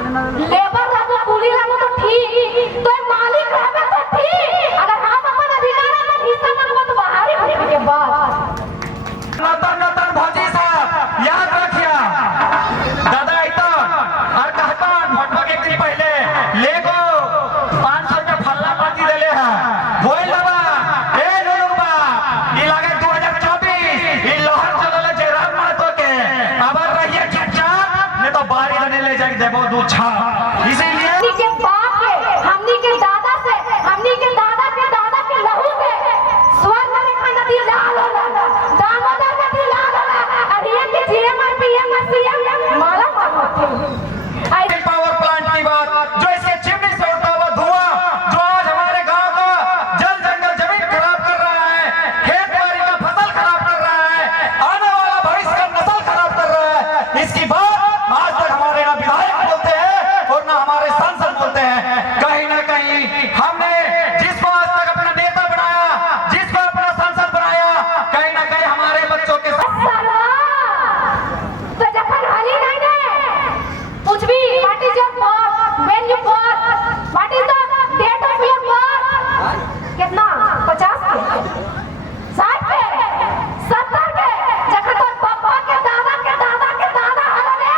Labour रहबो कुली रहबो तो ठीक, तो मालिक रहबे तो ठीक। अगर हम अपन अधिकार में हिस्सा मांगबो तो बाहर ही के बात। नतन नतन भौजी साहब याद रखिया दादा इतना और कहता भटवा के एक दिन पहले लेगो 500 रुपया फल्ला पाती देले है होई लबा ए लोलुबा ई लागे 2024 ई लहर चलले जयराम महतो के अब रहिए चचा ने तो बारी दने ले जाके देबो दूछा इसीलिए हमनी के बाप के, हमनी के दादा से, हमनी के दादा के लहू से स्वर्ग रेखा नदी लाल होला, दामोदर नदी लाल होला, और ये के जीएम और पीएम और सीएम माला मारते पावर प्लांट की बात जो इसके चिमनी से उड़ता हुआ धुआं जो आज हमारे गांव का जल जंगल जमीन खराब कर रहा है, खेत बाड़ी का फसल खराब कर रहा है, आने वाला भविष्य का नस्ल खराब कर रहा है, इसकी बात आज तक हमारे ना विधायक बोलते हैं और ना हमारे सांसद बोलते हैं। कहीं ना कहीं हमने जिसको आज तक अपना नेता बनाया, जिसको अपना सांसद बनाया, कहीं ना कहीं हमारे बच्चों के साथ तो जखन हली नहीं ने कुछ भी what is your work, when you work, what is the date of your work, कितना 50 के 60 के 70 के जखन तो पापा के दादा हलवे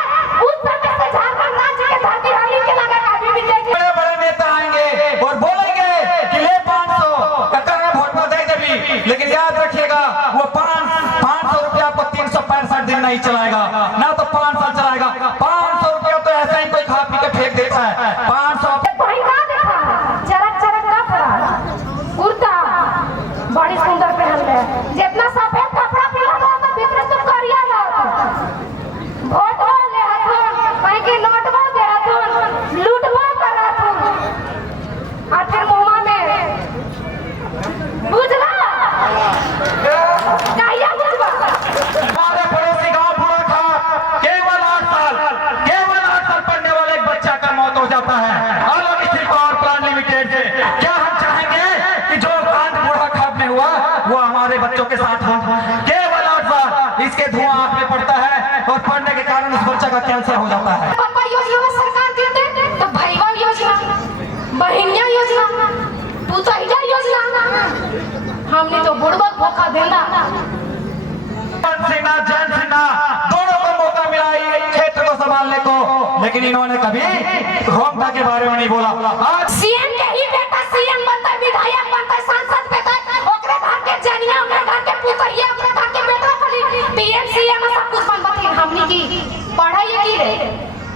उस समय से झारखंड राज्य के धरती हली के लगा अभी भी देख बड़े बड़े नेता आएंगे और बोलेंगे कि ले 500 ककर में वोट दे देवी, लेकिन याद रखिएगा वो 500 रुपया आपको 365 दिन नहीं चलाएगा, ना तो 5 साल चलाएगा। 500 रुपया तो ऐसा ही कोई खा पी के फेंक देता है। 500 वही का देखा चरक कपड़ा कुर्ता बड़ी सुंदर पहन ले, जितना सफेद कपड़ा पहन लो तो भीतर तो करिया रहो, वोट ले हथुन कहीं के नोट दे हथुन, लूटवा कर हथुन, और फिर मुंह में बुझला काया बुझवा। हमारे पड़ोसी गांव बुरा था, केवल 8 साल पढ़ने वाले एक बच्चा का मौत हो जाता है अलग स्थिर पावर प्लांट लिमिटेड से। क्या हम चाहेंगे कि जो कांड बूढ़ा खाब में हुआ वो हमारे बच्चों के साथ हो? केवल 8 साल इसके धुआं आंख में पड़ता है और पड़ने के कारण उस बच्चा का कैंसर हो जाता है। पापा योजना में सरकार देते तो भाईवा योजना, बहिनिया योजना, पुतैया योजना, हमने तो बुढ़वा धोखा देना। सेना जैन सेना दोनों को मौका मिला ये क्षेत्र को संभालने को, लेकिन इन्होंने कभी रोकता के बारे में नहीं बोला। आज सीएम के ही बेटा सीएम बनता है, विधायक बनता है, सांसद बनता है, ओकरे घर के जनिया, ओकरे घर के पुतैया, ओकरे घर के बेटा खाली पीएम सीएम सब कुछ बनता है। हमनी की पढ़ाई की रे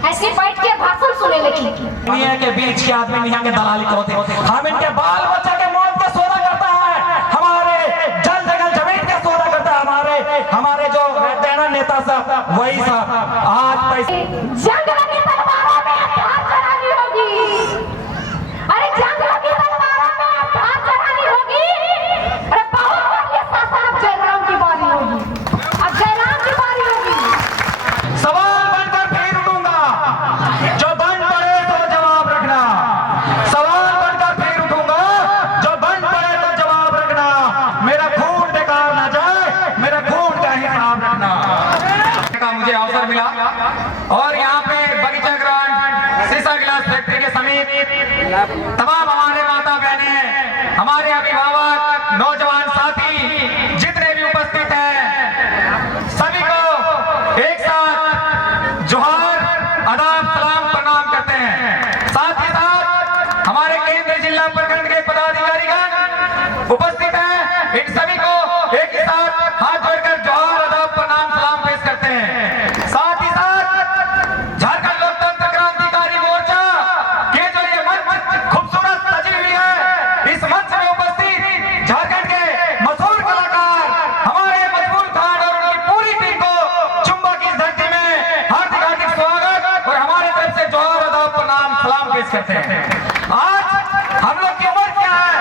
ऐसे बैठ के भाषण सुने लगी। दुनिया के बीच के आदमी यहाँ के दलाली होते, हम इनके बाल बच्चा के मौत का सौदा करता है, हमारे जल जंगल जमीन का सौदा करता है, हमारे जो रहते हैं ना नेता सब वही सब आज पैसे जंग लगी तलवारों में अब धार चढ़ानी होगी, अरे जंग लगी तलवारों में अब धार चढ़ानी होगी। अरे बहुत बढ़िया शासन अब जयराम की बारी होगी, अब जयराम की बारी होगी। सवाल बनकर फिर उठूंगा, जो बन पड़े तो जवाब रखना। सवाल बनकर फिर उठूंगा, जो बन पड़े तो जवाब रखना। मेरा खून बेकार ना जाए, मेरा खून का हिसाब रखना। का मुझे अवसर मिला और यहाँ पे बगीचा ग्रांड शीशा गिलास फैक्ट्री के समीप तमाम हमारे माता बहनें, हमारे अभिभावक, नौजवान साथी जितने भी उपस्थित हैं, सभी को एक साथ जोहार, आदाब, सलाम, प्रणाम करते हैं। साथ ही साथ हमारे केंद्र जिला प्रखंड के पदाधिकारीगण उपस्थित हैं, इन सभी को एक ही साथ हाथ जोड़कर जोहार, आदाब, प्रणाम, सलाम पेश करते हैं। साथ ही साथ झारखंड लोकतंत्र क्रांतिकारी मोर्चा के जो ये मंच खूबसूरत सजी हुई है, इस मंच में उपस्थित झारखंड के मशहूर कलाकार हमारे मजबूर खान और उनकी पूरी टीम को चुंबा की इस धरती में हार्दिक हार्दिक स्वागत और हमारी तरफ से जोहार, आदाब, प्रणाम, सलाम पेश करते हैं। आज हम लोग की उम्र क्या है,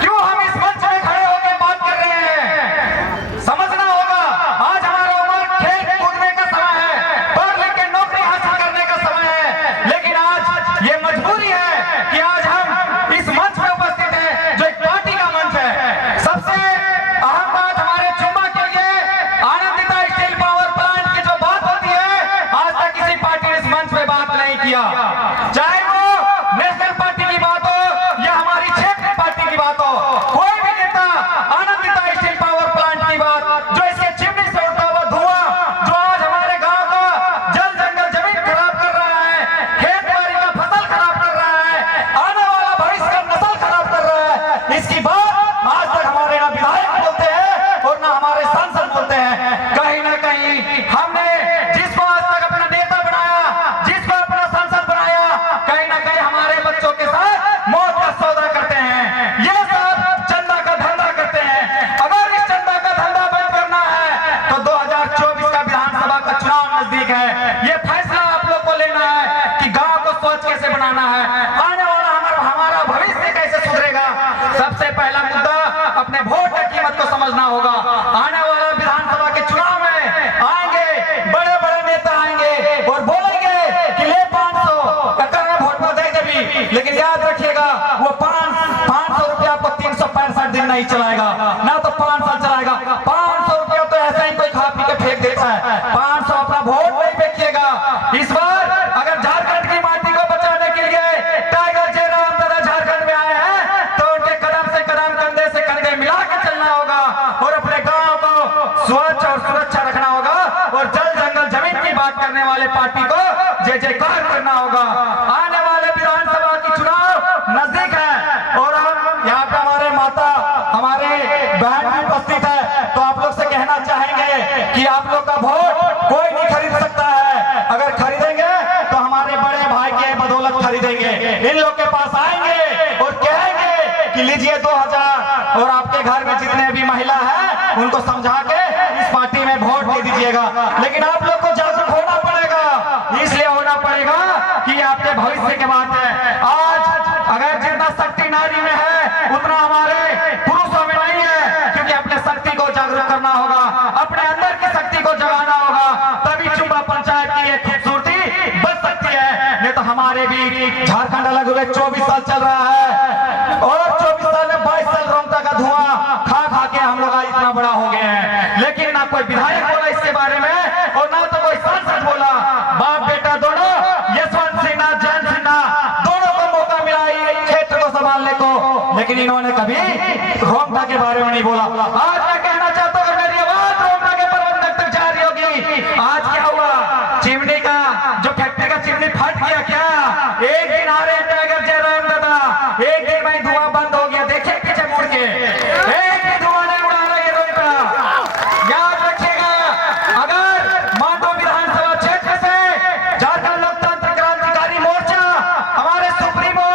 क्यों हम इस मंच में खड़े होकर बात कर रहे हैं, समझना होगा। आज हमारा उम्र खेल कूदने का समय है, पढ़ लिख के नौकरी हासिल करने का समय है, लेकिन आज ये मजबूरी है कि आज हम इस मंच में उपस्थित हैं जो एक पार्टी का मंच है। सबसे अहम बात हमारे चुंबा के लिए आनंदिता स्टील पावर प्लांट की जो बात होती है, आज तक किसी पार्टी ने इस मंच पे बात नहीं किया। ये फैसला आप लोग को लेना है कि गांव को स्वच्छ कैसे बनाना है, आने वाला हमारा भविष्य कैसे सुधरेगा। सबसे पहला मुद्दा अपने वोट की कीमत को समझना होगा। आने वाला विधानसभा के चुनाव में आएंगे बड़े बड़े नेता आएंगे और बोलेंगे कि ले 500 वोट में दे देवी, लेकिन याद रखिएगा वो 500 रुपया आपको 365 दिन नहीं चलाएगा, ना तो 5 साल चलाएगा। 500 रुपया तो ऐसे ही कोई खा पी के फेंक देता है, 500 अपना वोट नहीं फेंकिएगा। इस बार अगर झारखंड की माटी को बचाने के लिए टाइगर जयराम दादा झारखंड में आए हैं तो उनके कदम से कदम, कंधे से कंधे मिला के चलना होगा और अपने गांव को स्वच्छ और सुरक्षा रखना होगा और जल जंगल जमीन की बात करने वाले पार्टी को जय जयकार करना होगा। आने वाले विधानसभा की चुनाव नजदीक है और हम यहाँ पे हमारे माता, हमारे बहन भी उपस्थित है, तो आप लोग से कहना चाहेंगे कि आप लोग का वोट कोई नहीं खरीद सकता है। अगर खरीदेंगे तो हमारे बड़े भाई के बदौलत खरीदेंगे। इन लोग के पास आएंगे और कहेंगे कि लीजिए 2000 और आपके घर में जितने भी महिला है उनको समझा के इस पार्टी में वोट दे दीजिएगा। लेकिन आप लोग को जागरूक होना पड़ेगा, इसलिए होना पड़ेगा कि आपके भविष्य की बात है। आज अगर जितना शक्ति नारी में है उतना हमारे पुरुषों में नहीं है, क्योंकि अपने शक्ति को जागरूक करना होगा, अपने अंदर की शक्ति को जगाना होगा, तभी चुम्बा पंचायत की एक खूबसूरती बच सकती है। नहीं तो हमारे भी झारखंड अलग हुए 24 साल चल रहा है और 24 साल में 22 साल रोमता का धुआं खा खा के हम लोग आज इतना बड़ा हो गए हैं, लेकिन ना कोई विधायक बोला इसके बारे में और ना तो कोई सांसद बोला। बाप बेटा दोनों, यशवंत सिन्हा, जयंत सिन्हा, दोनों को मौका मिला इस क्षेत्र को संभालने को, लेकिन इन्होंने कभी रोमता के बारे में नहीं बोला। आज मैं कहना चाहता हूँ मेरी आवाज रोमता के प्रबंधक तक जा रही होगी। आज क्या हुआ, चिमनी का जो फैक्ट्री का चिमनी फट गया क्या? एक दिन आ रहे टाइगर जयराम दादा, एक दिन में धुआं बंद हो गया, देखिए पीछे मुड़ के, एक भी धुआं नहीं उड़ा रहा ये रोमता। याद रखिएगा, अगर मांडू विधानसभा क्षेत्र से झारखंड लोकतांत्रिक क्रांतिकारी मोर्चा हमारे सुप्रीमो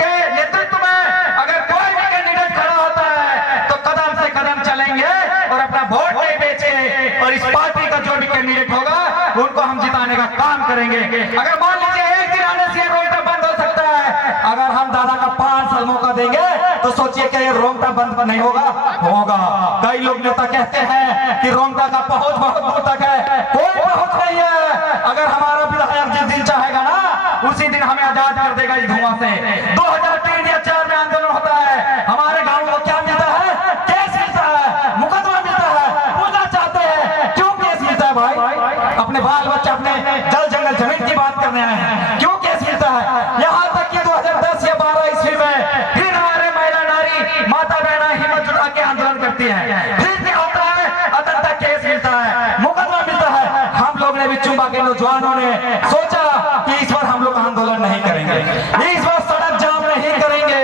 के नेतृत्व में अगर कोई भी कैंडिडेट खड़ा होता है तो कदम से कदम चलेंगे और अपना वोट नहीं बेचेंगे और इस पार्टी का जो भी कैंडिडेट होगा उनको हम जिताने का काम करेंगे। अगर मान लीजिए एक दिन आने से रोमता बंद हो सकता है, अगर हम दादा का 5 साल मौका देंगे तो सोचिए कि ये रोमता बंद नहीं होगा, होगा। कई लोग नेता कहते हैं कि रोमता का पहुंच बहुत दूर तक है, कोई पहुंच नहीं है। अगर हमारा विधायक जिस दिन चाहेगा ना उसी दिन हमें आजाद कर देगा इस धुआं से। 2003 या 2004 में आंदोलन होता है, हमारे गाँव को क्या मिलता है? केस मिलता है, मुकदमा मिलता है। बोलना चाहते हैं क्यों केस मिलता है भाई? अपने बाल बच्चे, अपने जल जंगल जमीन की बात करने आए हैं, क्यों केस मिलता है? यहाँ तक कि 2010 या 12 ईस्वी में फिर हमारे महिला नारी माता बहना हिम्मत जुटा के आंदोलन करती है, फिर भी होता है, अतंत्र केस मिलता है, मुकदमा मिलता है। हम लोग ने भी चुम्बा के नौजवानों ने सोचा कि इस बार हम लोग आंदोलन नहीं करेंगे, इस बार सड़क जाम नहीं करेंगे,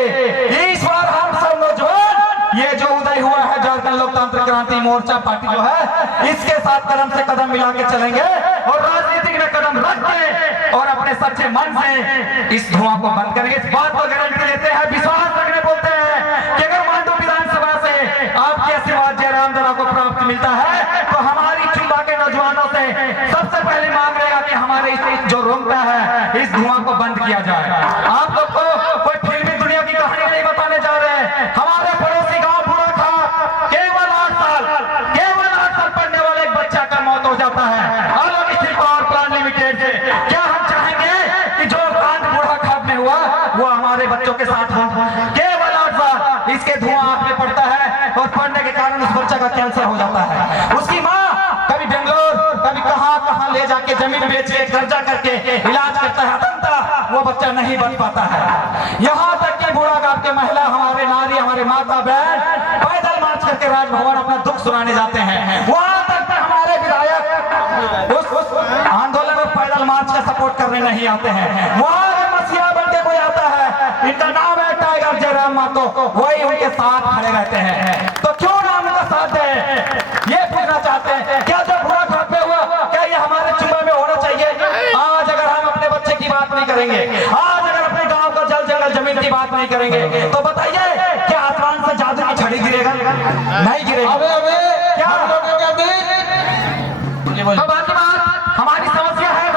इस बार हम सब नौजवान ये जो उदय हुआ है झारखंड लोकतांत्रिक क्रांति मोर्चा पार्टी जो है इसके साथ कदम से कदम मिला के चलेंगे और राजनीति में कदम रख के और अपने सच्चे मन से इस धुआं को बंद करेंगे। इस बात को गारंटी देते हैं, विश्वास रखने बोलते हैं कि अगर मांडू विधानसभा से आपके आशीर्वाद जयराम दादा को प्राप्त मिलता है तो हमारी चुम्बा के नौजवानों से सबसे पहले मांग रहेगा कि हमारे इस जो रोमता है इस धुआं को बंद किया जाए। आप लोग को कोई फिल्मी दुनिया की कहानी नहीं बताने जा रहे हैं। हमारे पड़ोसी गांव बुरा था, केवल 8 साल पढ़ने वाले एक बच्चा का मौत हो जाता है अलग स्टील पावर प्लांट लिमिटेड से। क्या हम चाहेंगे कि जो कांड बूढ़ा खाप में हुआ वो हमारे बच्चों के साथ हो? केवल 8 साल इसके धुआं आंख में पड़ता है और पड़ने के कारण उस बच्चा का कैंसर हो जाता है। उसकी माँ कभी बेंगलोर, कभी कहां ले जाके जमीन बेच के कर्जा करके इलाज करता है, अंततः वो बच्चा नहीं बच पाता है। यहाँ तक कि बूढ़ा गांव के महिला, हमारे नारी, हमारे माता बहन पैदल मार्च करके राजभवन अपना दुख सुनाने जाते हैं। वहां तक हमारे विधायक उस आंदोलन में पैदल मार्च का सपोर्ट करने नहीं आते हैं। वहां अगर मसीहा बन के कोई आता है, इनका नाम है टाइगर जयराम मातो, वही उनके साथ खड़े रहते हैं। तो क्यों ना उनका साथ है? ये पूछना चाहते हैं, क्या जो बुरा खाप पे हुआ क्या ये हमारे चुम्बा में होना चाहिए? आज अगर हम अपने बच्चे की बात नहीं करेंगे, आज अगर अपने गांव का जल जंगल जमीन की बात नहीं करेंगे तो बताइए क्या आसमान से जादू की छड़ी गिरेगा? नहीं गिरेगा। क्या हम लोगों के बीच हमारी समस्या है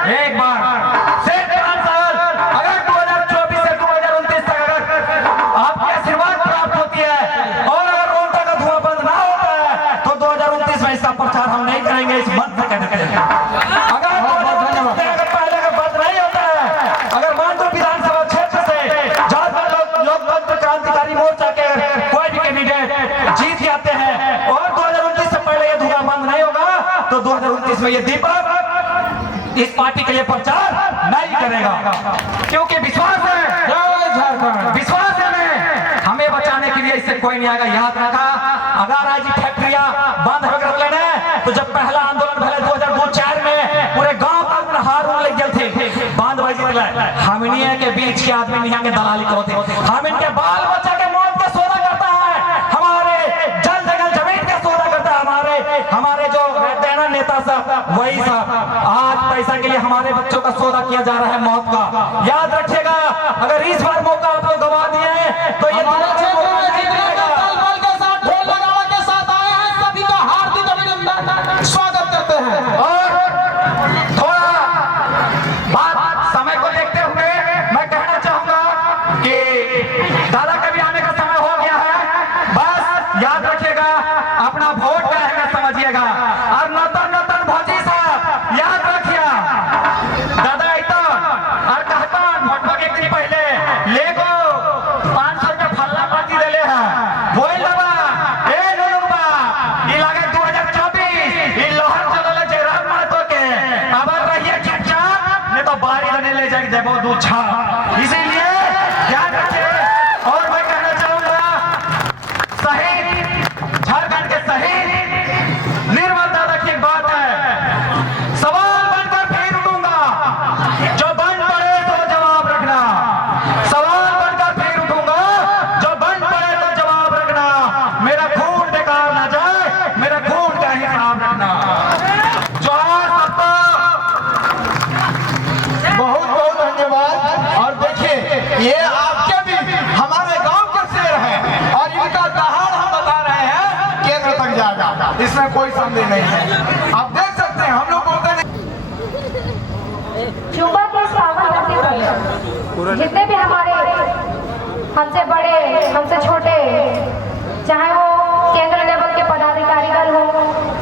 एक बार सिर्फ 5 साल, अगर 2024 से 2029 तक अगर आपकी आशीर्वाद प्राप्त होती है और अगर रोहतक का धुआं बंद ना होता है तो 2029 में इसका प्रचार हम नहीं करेंगे, इस मंच से कह देते हैं। अगर पहले का बंद नहीं होता है, अगर मानपुर विधानसभा क्षेत्र से झारखंड लोकतंत्र क्रांतिकारी मोर्चा के कोई भी कैंडिडेट जीत जाते हैं और 2029 से पहले ये धुआं बंद नहीं होगा तो 2029 में ये दीपक इस पार्टी के लिए प्रचार नहीं करेगा, क्योंकि विश्वास है, झारखंड विश्वास है हमें बचाने के लिए इससे कोई नहीं आएगा। याद रखा, अगर आज फैक्ट्रियां बंद हो गए तो जब पहला आंदोलन भले 2002-4 में पूरे गांव का हार लग गए थे, बांध हमनी के बीच के आदमी यहाँ के दलाली करते, हम इनके बाल बच्चा के मौत के सौदा करता है, हमारे जल जगह जमीन का सौदा करता है, हमारे जो रहते हैं ना नेता सब वही सब आज पैसा के लिए हमारे बच्चों का सौदा किया जा रहा है मौत का। याद रखिएगा, अगर इस बार मौका आप लोग गवा दिए तो ये स्वागत करते हैं। और थोड़ा बात समय को देखते हुए मैं कहना चाहूंगा कि दादा के भी आने का समय हो गया है। बस याद रखिएगा, अपना वोट का अहमियत समझिएगा। और नौतन नौतन भौजी साहब याद रखिए, दादा इतना और कहता वोट के एक दिन पहले लेगो 500 रुपया फल्ला पार्टी दिले है, वही लगा ए लोगबा ये लगे 2024 ये लोहर चलले जयराम महतो के अब रहिए चुपचाप, नहीं तो बारी देने ले जाके देबो दूछा। इसीलिए ध्यान रखिए। और मैं कहना चाहूंगा, शहीद झारखंड के शहीद निर्मल दादा की एक बात है, सवाल बनकर फिर उठूंगा, जो बन पड़े तो जवाब रखना। सवाल बनकर फिर उठूंगा, जो बन पड़े तो जवाब रखना। मेरा खून बेकार ना जाए, मेरा खून का हिसाब रखना। जोहार सबको। बहुत बहुत धन्यवाद। और देखिए, ये आपके भी हमारे गांव के शेर हैं और इनका दहाड़ हम बता रहे हैं केंद्र तक जाएगा, इसमें कोई संदेह नहीं है। आप देख सकते हैं हम लोग बोलते नहीं। चुंबा के इस पावन धरती पर जितने भी हमारे हमसे बड़े हमसे छोटे, चाहे वो केंद्र लेवल के पदाधिकारीगण हो,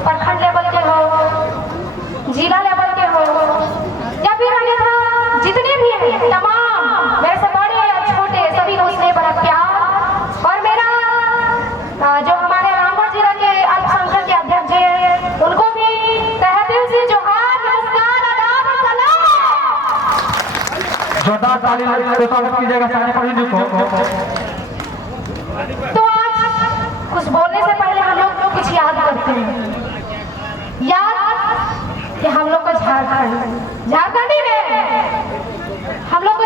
प्रखंड लेवल के हो, जिला लेवल के हो, या फिर अन्यथा जितने भी हैं, तमाम मेरे से बड़े या छोटे सभी को स्नेह भरा प्यार। और मेरा जो हमारे रामगढ़ जिला के अल्पसंख्यक के अध्यक्ष हैं, उनको भी तहे दिल से जोहार, नमस्कार, आदाब और सलाम। जोरदार ताली से स्वागत कीजिएगा सारे प्रतिनिधियों को। तो आज कुछ बोलने से पहले हम लोग कुछ याद करते हैं। याद कि हम लोग को झारखंड ही में हम लोग को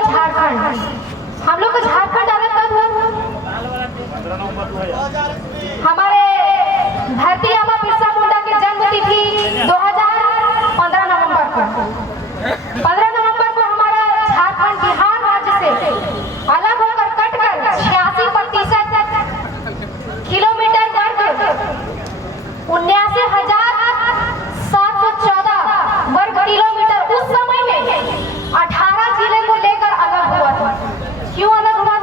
झारखंड अलग कब हुआ? हमारे धरती आबा बिरसा मुंडा की जन्म तिथि 2015 नवंबर को 15 नवंबर को हमारा झारखंड बिहार राज्य से अलग होकर कटकर 86% किलोमीटर वर्ग 79,714 वर्ग किलोमीटर उस समय में 18 जिले को लेकर अलग हुआ था। क्यों अलग हुआ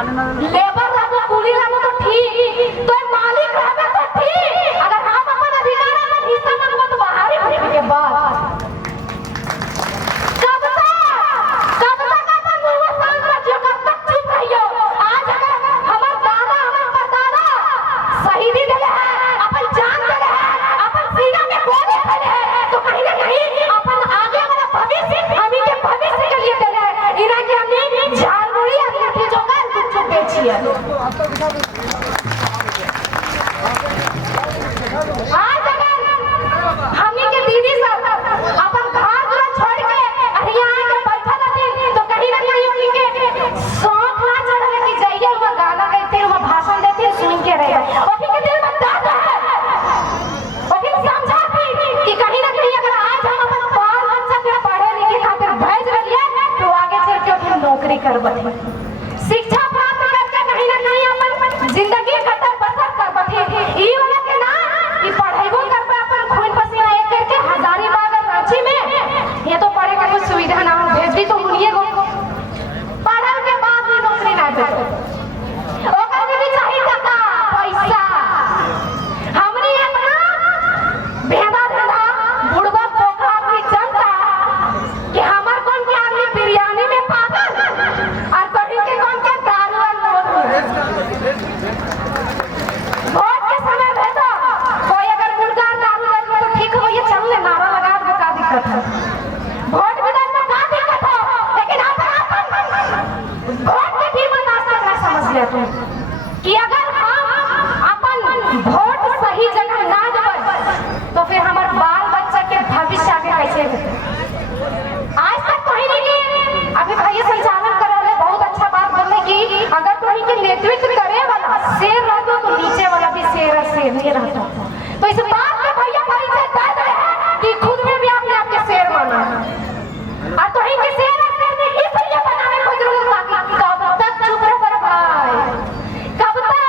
लेबर रहबो कुली रहबो तो ठीक, तो मालिक रहबे तो ठीक। अगर हम अपन अधिकार अपन हिस्सा मांगबो तो बाहर ही भेजे के बाद कब तक अपन मुंह सांग रखियो, कब तक चुप रहियो। आज अगर हमर दादा हमर परदादा शहीदी देले है, अपन जान देले है, अपन सीना में गोली देले है, तो कहीं ना कहीं अपन आगे वाला भविष्य हमी के भविष्य के लिए देले है। इना के हमने झाड़मुड़ी अभी लाठी जोकर कुछ बेचिए। आज अगर हमनी के दीदी सब अपन घर दूर छोड़ के यहाँ के बैठा रहती तो कहीं ना कहीं उन्हीं के शौक ना चढ़े कि जाइए वहाँ गाना गाते वहाँ भाषण देते सुन के रहे। उन्हीं के दिल में दर्द है, उन्हीं समझाती कि कहीं ना कहीं अगर आज हम अपन बाल बच्चा के पढ़े लिखे खातिर भेज रहिए तो आगे चल के फिर नौकरी करबती, शिक्षा प्राप्त करके कहीं ना कहीं अपन जिंदगी कटर बसर करबती। ई वाला के ना कि पढ़ाईबो करबे अपन खून पसीना एक करके हजारीबाग और रांची में, ये तो पढ़े का कुछ सुविधा ना हो, भेजबी तो मुनिए गो पढ़ल के बाद भी नौकरी ना भेटो। ओकर के भी चाहिए टका पैसा। हमनी अपना भेदा भेदा बुढ़वा पोखरा भी जनता कि हमर कौन के आदमी बिरयानी में पागल और कहीं के कौन के दारू और वोट के समय भेजो। कोई अगर मुर्गा दारू दे तो ठीक हो, ये चल ले नारा लगा दे, का दिक्कत है? वोट में तो का दिक्कत हो, लेकिन अपन वोट के कीमत आसान ना समझ ले तू कि अगर हम अपन वोट सही जगह ना देबै तो फिर हमार बाल बच्चा के भविष्य आगे कैसे होते। आज तक तो ही नहीं, अभी भैया संचालन कर रहे बहुत अच्छा बात बोले कि अगर तो ही के नेतृत्व करे वाला शेर रहता तो नीचे वाला भी शेर नहीं रहता। तो इस बात में भैया परिचय दे रहे कि खुद में भी आपने आपके शेर माना और तो ही के शेर इसलिए बनाने को जरूरत था कि कब तक चुप रहे बड़े भाई, कब तक।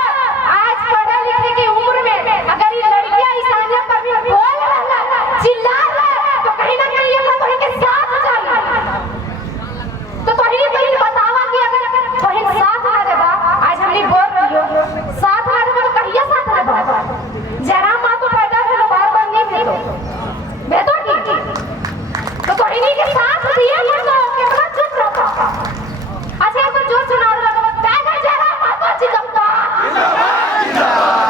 आज पढ़े लिखने की उम्र में अगर ये लड़कियां ईसानिया पर भी बोल रहा चिल्ला रहा तो कहीं ना कहीं ये तो के साथ जाना तो ही कहीं बतावा कि अगर कहीं साथ ना रे बा, आज हमनी बोल रही हो साथ ना रे तो कहिया साथ रे बा। जरा मां तो पैदा है बार बार नहीं भेटो की तो कहीं के साथ दिए तो कितना चुप रहता। अच्छा एक जो सुना लगा टाइगर जरा मां तो चिल्लाता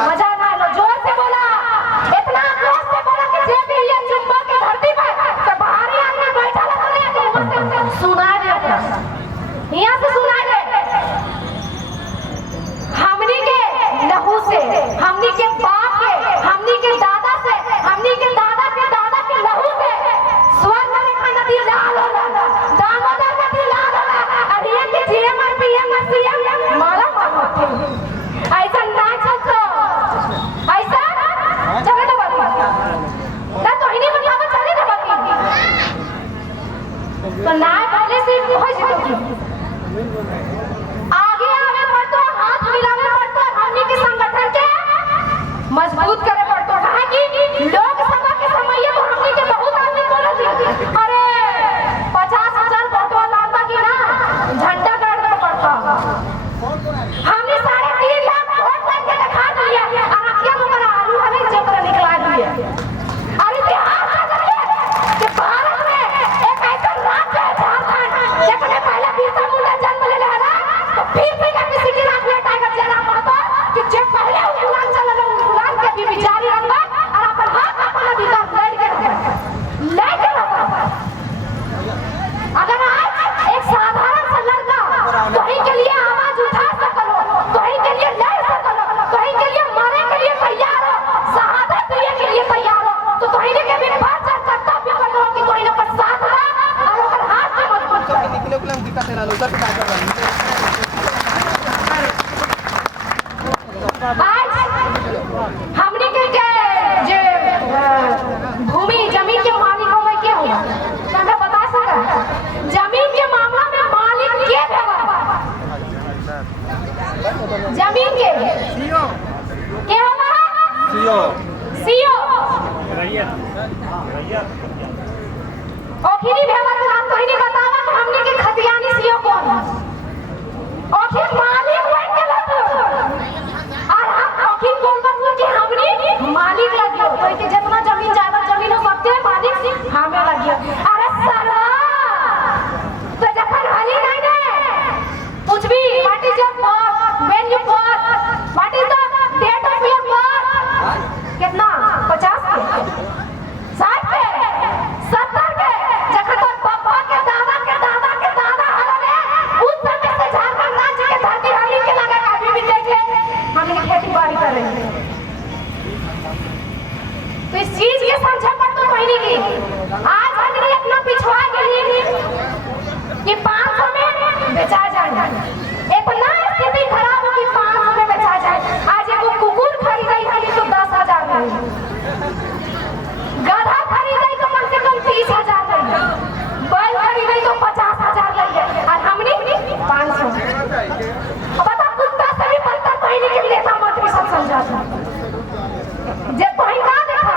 मजा ना लो, जोर से बोला, इतना जोर से बोला कि जे भी ये चुप्पा के धरती पे तो बाहर ही आके बैठा लगा तो वहां से सुना दे, यहां से सुना दे। हमनी के लहू से, हमनी के बाप के, हमनी के दादा से, हमनी के दादा के लहू से स्वर्ग रेखा नदी लाल होला, दामोदर नदी लाल होला, और ये के जीएम और पीएम और सीएम माला मारते ऐसा ना चलतो, ऐसा चले तो बाकी ना तो ही नहीं मतलब चले तो बाकी तो ना पहले से हो जितो आगे आवे पड़तो, हाथ मिलावे पड़तो, हमनी के संगठन के मजबूत करे पड़तो। कहा कि लोकसभा के समय तो हमनी के बहुत आदमी बोलत अरे 50,000 वोटवा लाता कि ना झंडा गाड़ना पड़ता। हमने 3.5 लाख वोट करके दिखा दिया और आखिर हमारा आलू हमें जबर निकला दिए। अरे बिहार का करिए कि भारत में एक ऐसा राज्य है झारखंड जिसने पहले बिरसा मुंडा जन्म ले लिया तो फिर का किसी की रात में टाइगर जरा मारता कि जब पहले गुलाम चला रहा गुलाम के भी बिचारी रंगा और अपन हाथ अपन अधिकार लेके रखा। अगर आज एक साधारण सा लड़का तो ही के लिए आवाज उठा सकलो, तो ही के लिए लड़ सकलो, तो ही के लिए मरने के लिए तैयार हो, शहादत देने के लिए तैयार हो, तो ही के भी फर्ज और कर्तव्य करो कि कोई ना पर साथ रहा और ओकर हाथ में मजबूत कर निकले गुलाम गीता से लालो सर काय कर रहा आज हमनी के जे भूमि जमीन के मालिक होवे के होला हमरा बता सका जमीन के मामला में मालिक के भेवा जमीन के सीओ के होला सीओ ओखिरी भेवा के नाम तो ही नहीं बतावा कि हमनी के खतियानी सीओ कौन है। ओखिर मालिक बेचा जाए। इतना स्थिति खराब हो कि 500 में बेचा जाए। आज एगो कुकुर खरीदाई खाली तो 10,000 में, गधा खरीदाई तो कम से कम 30,000 में, बैल खरीदाई तो 50,000 लगे, और हमने 500। बता कुत्ता से भी पलता पहले के नेता मंत्री सब समझाता जे तोही का देखा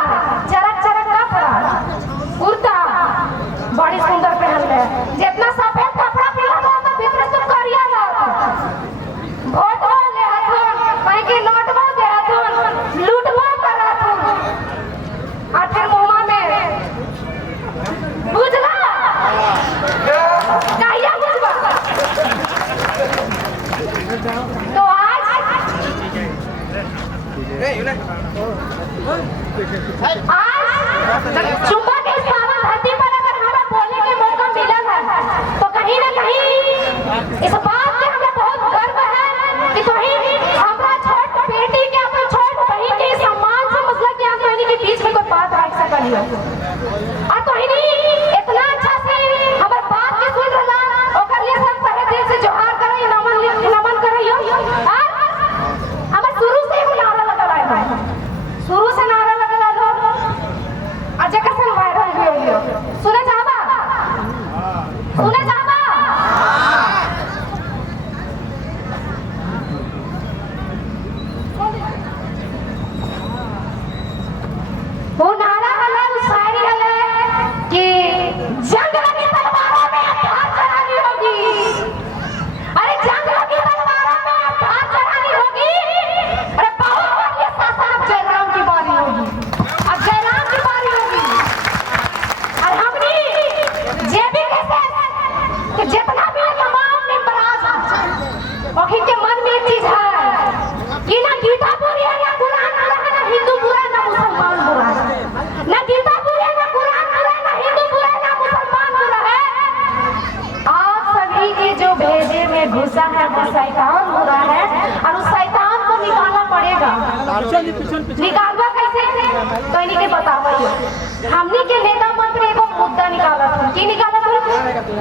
चरक चरक कपड़ा कुर्ता बड़ी सुंदर पहन ले, जितना सफेद कपड़ा पहना तो भीतर तो करिया रहा, वोट ले हथुन कहीं के नोट दे हथुन, लूटवा कर हथुन, और फिर मुंह में बुझला कहिया बुझवा। तो आज चुम्बा के इस पावन धरती पर अगर हमें बोलने के मौका मिला है तो कहीं ना कहीं इस बात से हमें बहुत गर्व है कि कहीं हमारा छोट बेटी के अपने छोट बहन के सम्मान से मतलब कि हम कहीं के बीच में कोई बात रख सकली हो, और कहीं इतना अच्छा से हमारे बात के सुन रहा ओकर लिए सब पहले दिल से जोहार करे, नमन करे हो। और हमें शुरू से ही नारा लगा है, शुरू से नारा लगा लो और जगह से वायरल भी हो सुने जाबा, सुने जाबा। वो नारा हला शायरी हला कि जंग लगी तलवारों में अब धार चढ़ानी होगी, अरे जंग लगी तलवारों में अब धार चढ़ानी होगी, अरे बहुत बढ़िया शासन अब जयराम की बारी होगी, अब जयराम की बारी होगी। और हमने जे भी कैसे कि जितना भी तमाम निम्बराज और के मन में एक चीज है कि ना गीता बुरी है ना कुरान बुरा है, ना हिंदू बुरा है ना मुसलमान बुरा है, ना गीता बुरी है ना कुरान बुरा है, ना हिंदू बुरा है ना मुसलमान बुरा है। आप सभी के जो भेजे में घुसा है वो शैतान बुरा है, और उस शैतान को निकालना पड़ेगा। निकालवा कैसे तो इन्हीं के बताइए। हमने के नेता मंत्री को मुद्दा निकाला था, की निकाला था?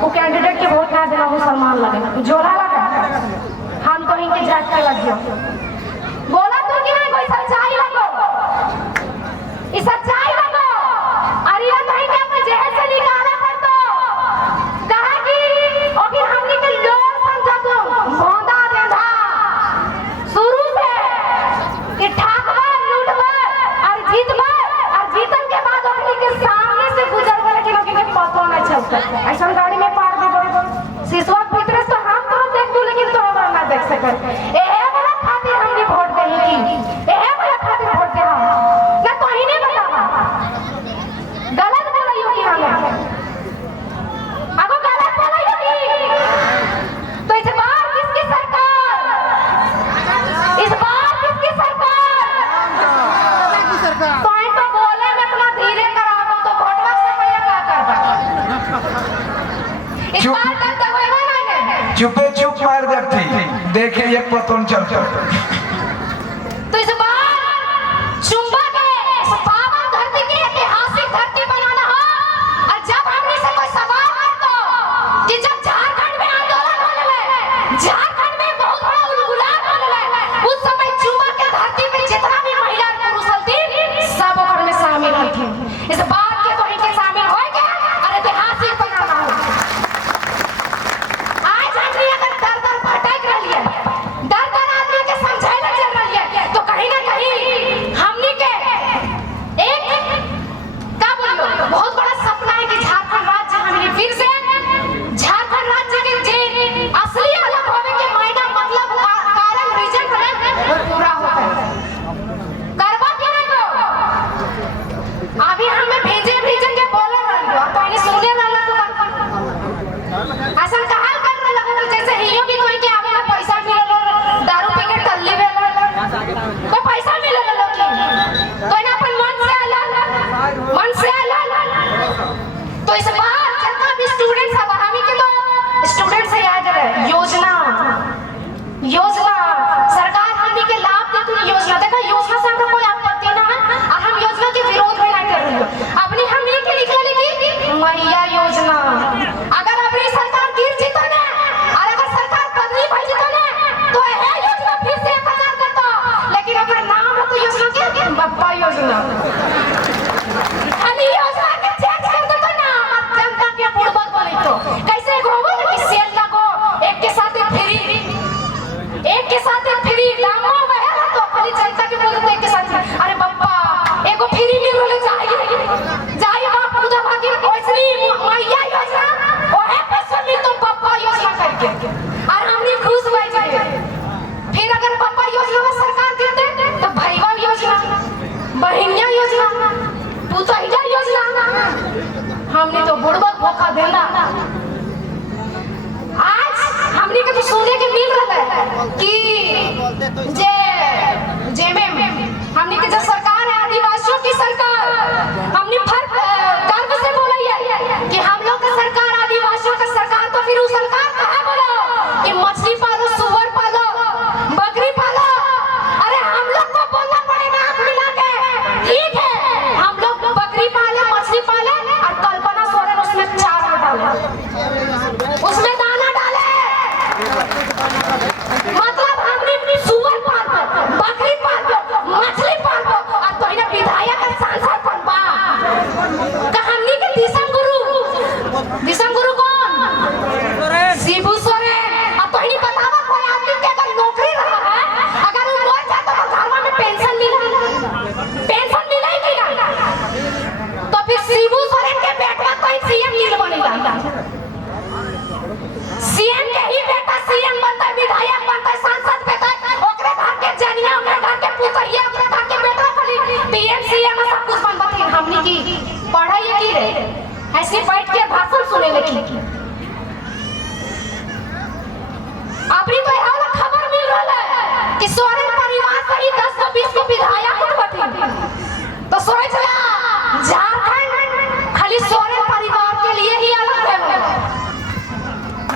वो कैंडिडेट के वोट ना देना मुसलमान लगे, जोड़ा लगा, हम तो इनके जाट का लग गया। बोला तो कि नहीं कोई सच्चाई लगो, इस सच्चाई लगो, अरे ये कहीं के अपने जेल से निकाला कर दो, कहा कि ओके हमने के लोग समझो तुम भोंदा देधा शुरू से कि ठाकवा लूटवा और जीतवा, और जीतन के बाद अपने के सामने से गुजरवा, लेकिन ओके के पतो नहीं चलता। ऐसा गाड़ी में पार दे बोल सिसवा भीतर तो हम तो देख दू लेकिन तो हम ना देख सकत। ए वाला खातिर हमने वोट देही की, ए वाला खातिर वोट दे हम ना तो ही नहीं बतावा गलत बोलियो कि हमें अगो गलत बोलियो कि तो इस बार किसकी सरकार, इस बार किसकी सरकार तो बोले में इतना धीरे करावो तो वोटवा से भैया का करबा इस बार करते हुए ना चुपे चुप मार देती देखे एक पतन चलता। तो इस बार चुम्बा के इस पावन धरती की ऐतिहासिक धरती बनाना हो, और जब हमने से कोई सवाल कर दो कि जब झारखंड में आंदोलन होने लगे, झारखंड में बहुत बड़ा उलगुलान होने लगे, उस समय चुम्बा के धरती पे जितना भी महिला पुरुष थी सब ओकर में शामिल थी। इस बात के तो इनके शामिल हो गए और ऐतिहासिक बनाना हो। आज हमने अगर दर दर भटक रही है, दर दर आदमी के समझाए ना चल रही है, तो कहीं ना कहीं हमने के एक क्या बोलो बहुत बड़ा सपना है कि झारखंड राज्य हमने फिर से झारखंड राज्य के जे असली अलग होने के मायना मतलब कारण रीजन है पूरा होता है। करवा के नहीं को अभी हमें भेजे के बोले रही और पहले सुने वाला तो असल कहां कर रहे लोग जैसे हियो भी कोई के आवे पैसा मिले दारू पी के टल्ली वेला कोई पैसा मिले लोग की कोई ना अपन मन से आला तो इस बार जितना भी स्टूडेंट्स है हमें के तो स्टूडेंट्स से याद रहे योजना सरकार हमनी के लाभ देती है। योजना देखो योजना से हमको कोई आपत्ति ना है और हम योजना के विरोध में नहीं कर रहे हैं। अपनी हमनी के निकले की मैया योजना अगर अपनी सरकार गिर जीतो ना और अगर के और हमने खुश बैठ गए। फिर अगर पापा योजना में सरकार देते तो भैया योजना, बहनिया योजना, पुतहिया योजना, हमने तो बुड़बक धोखा देला। आज हमने के तो सुने के मिल रहा है कि जे में हमने के जो सरकार है आदिवासियों की सरकार, हमने गर्व से बोला है कि हम लोग का सरकार आदिवासियों का सरकार। तो फिर वो सरकार कहाँ बोला कि मछली पालो, सुअर पालो, बकरी पालो। अरे हम लोग को बोलना पड़ेगा हाथ मिला के, ठीक है हम लोग बकरी पाले, मछली पाले और कल्पना सोरेन उसमें चारा डाले, उसमें दाना डाले। मतलब हमने सुअर पाल, बकरी पाल, मछली पाल और तो इन्हें विधायक और सांसद बनवा। कहानी के दिशम गुरु कौन? शिबू सोरेन। अब तो इन्हें बतावा कोई आदमी के अगर नौकरी रहा है, अगर वो मर जाता तो घर में पेंशन मिलेगी ना? तो फिर शिबू सोरेन के बेटा कोई सीएम नहीं बनेगा। सीएम के ही बेटा सीएम बनता है, विधायक बनता है, सांसद बनता है, ओकरे घर के जनिया, ओकरे घर के पुतहिया, ओकरे घर के बेटा खाली पीएम सीएम सब कुछ बनता है। हमने की पढ़ाई की रे ऐसे बैठ के भाषण सुने लगी। अभी तो यहाँ खबर मिल रहा है कि सोरेन परिवार से ही 10-20 विधायक बने। तो सोच ला झारखंड खाली सोरेन परिवार के लिए ही अलग है।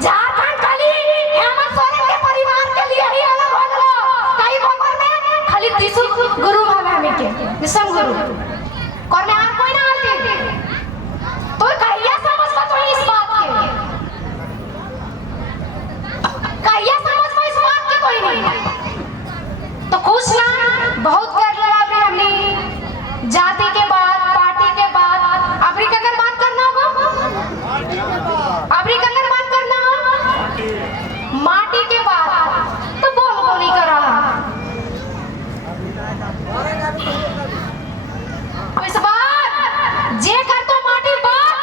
झारखंड खाली हेमंत सोरेन के परिवार के लिए ही अलग हो गया। कई गोबर में खाली दिशम गुरु भाला में के दिशम गुरु और में और कोई ना आती। तो कहिया समझ पा तो इस बात के, कहिया समझ पा इस बात के कोई नहीं। तो कुछ ना बहुत कर लिया भी हमने जाति के बाद, पार्टी के बाद। अफ्रीका अगर बात करना होगा, अफ्रीका अगर बात करना हो माटी के बाद तो बोल नहीं कर रहा। इस बार जे कर तो माटी बात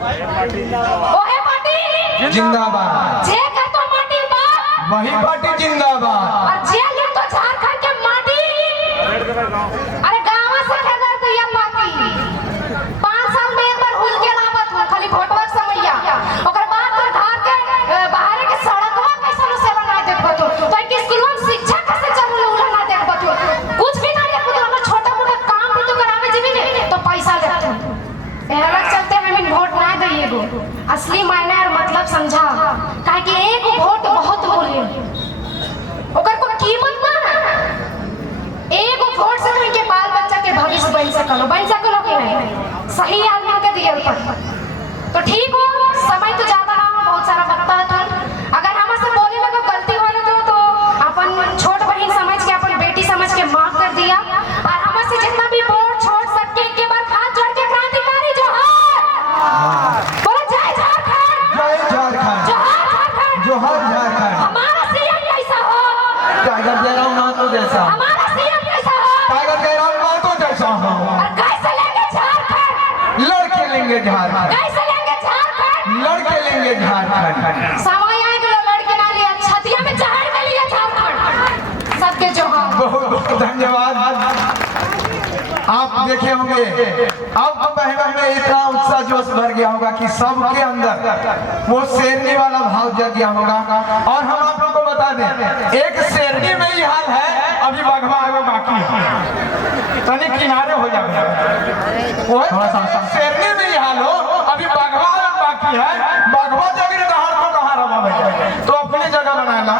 ओहे पार्टी जिंदाबाद, जे कर तो माटी बात वही पार्टी जिंदाबाद। और जे ले तो झारखंड के माटी। अरे गांव से खेदर तो ये पार्टी 5 साल में एक बार हुल के लावत हो खाली भोटवा समैया। ओकर बाद तो धार के बाहर के सड़कवा कैसे सेवा ना देखबो तो कि स्कूल में शिक्षा कैसे चल उला ना देखबो कुछ भी ना देखबो तो छोटा मोटा काम भी तो करावे जीवी ने तो पैसा देते। एहला चलते हमें वोट ना दइए गो, असली मायने और मतलब समझा। काहे कि एक वोट बहुत मूल्य, ओकर को कीमत ना है। एक वोट से तुम के बाल बच्चा के भविष्य बन सकलो कि नहीं सही आदमी के दिए पर। तो ठीक हो, समय तो ज्यादा ना हो, बहुत सारा वक्त है। अगर हमसे बोले में कोई गलती हो तो अपन छोट बहन समझ के, अपन बेटी समझ के माफ कर दिया। और हमसे जितना भी वोट छोड़ सकते एक के बार हाथ जोड़ के क्रांतिकारी जोहार बोलो। जय झारखंड, जय झारखंड, जोहार झारखंड, जोहार झारखंड। हमारा सीएम कैसा हो? टाइगर जयराम महतो जैसा। हमारा सीएम कैसा हो? टाइगर जयराम महतो जैसा हो। और कैसे लेंगे झारखंड? लड़के लेंगे झारखंड, कैसे लेंगे झारखंड? लड़के लेंगे झारखंड। समय आएगा लड़के ना लिया, छतिया में जहर के लिए झारखंड। सबके जोहार। बहुत बहुत धन्यवाद। आप देखे होंगे अब तो बहनों में इतना उत्साह जोश भर गया होगा कि सबके अंदर वो शेरनी वाला भाव जग गया होगा। और हम आप लोगों को बता दें, एक शेरनी में ही हाल है, अभी बाघवा आगे बाकी है। तनी किनारे हो जाए, शेरनी में ही हाल हो, अभी बाघवा बाकी है। बाघवा जगह कहाँ को कहाँ रवा तो अपनी जगह बनाना।